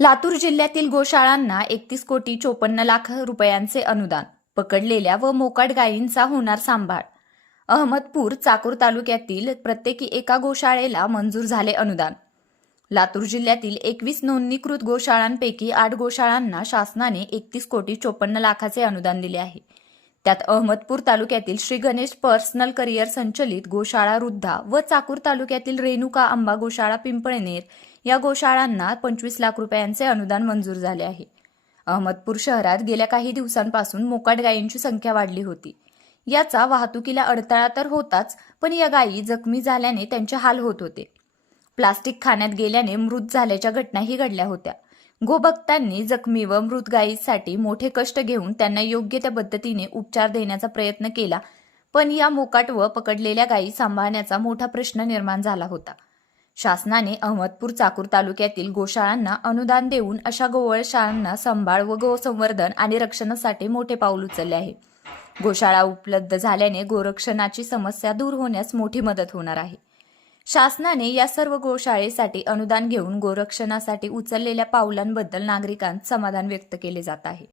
लातूर जिल्ह्यातील गोशाळांना एकतीस कोटी चोपन्न लाख रुपयांचे अनुदान पकडलेल्या व मोकाट गायींचा होणार सांभाळ. अहमदपूर चाकूर तालुक्यातील प्रत्येकी एका गोशाळेला मंजूर झाले अनुदान. लातूर जिल्ह्यातील एकवीस नोंदणीकृत गोशाळांपैकी आठ गोशाळांना शासनाने एकतीस कोटी चोपन्न लाखाचे अनुदान दिले आहे. त्यात अहमदपूर तालुक्यातील श्री गणेश पर्सनल करिअर संचलित गोशाळा रुद्धा व चाकूर तालुक्यातील रेणुका आंबा गोशाळा पिंपळनेर या गोशाळांना पंचवीस लाख रुपयांचे अनुदान मंजूर झाले आहे. अहमदपूर शहरात गेल्या काही दिवसांपासून मोकाट गायींची संख्या वाढली होती. याचा वाहतुकीला अडथळा तर होताच पण या गायी जखमी झाल्याने त्यांचे हाल होत होते. प्लास्टिक खाण्यात गेल्याने मृत झाल्याच्या घटनाही घडल्या होत्या. गोभक्तांनी जखमी व मृत गायीसाठी मोठे कष्ट घेऊन त्यांना योग्य त्या पद्धतीने उपचार देण्याचा प्रयत्न केला. पण या मोकाट व पकडलेल्या गायी सांभाळण्याचा मोठा प्रश्न निर्माण झाला होता. शासनाने अहमदपूर चाकूर तालुक्यातील गोशाळांना अनुदान देऊन अशा गोवळशाळांना सांभाळ व गोसंवर्धन आणि रक्षणासाठी मोठे पाऊल उचलले आहे. गोशाळा उपलब्ध झाल्याने गोरक्षणाची समस्या दूर होण्यास मोठी मदत होणार आहे. शासनाने या सर्व गोशाळेसाठी अनुदान घेऊन गोरक्षणासाठी उचललेल्या पावलांबद्दल नागरिकांत समाधान व्यक्त केले जात आहे.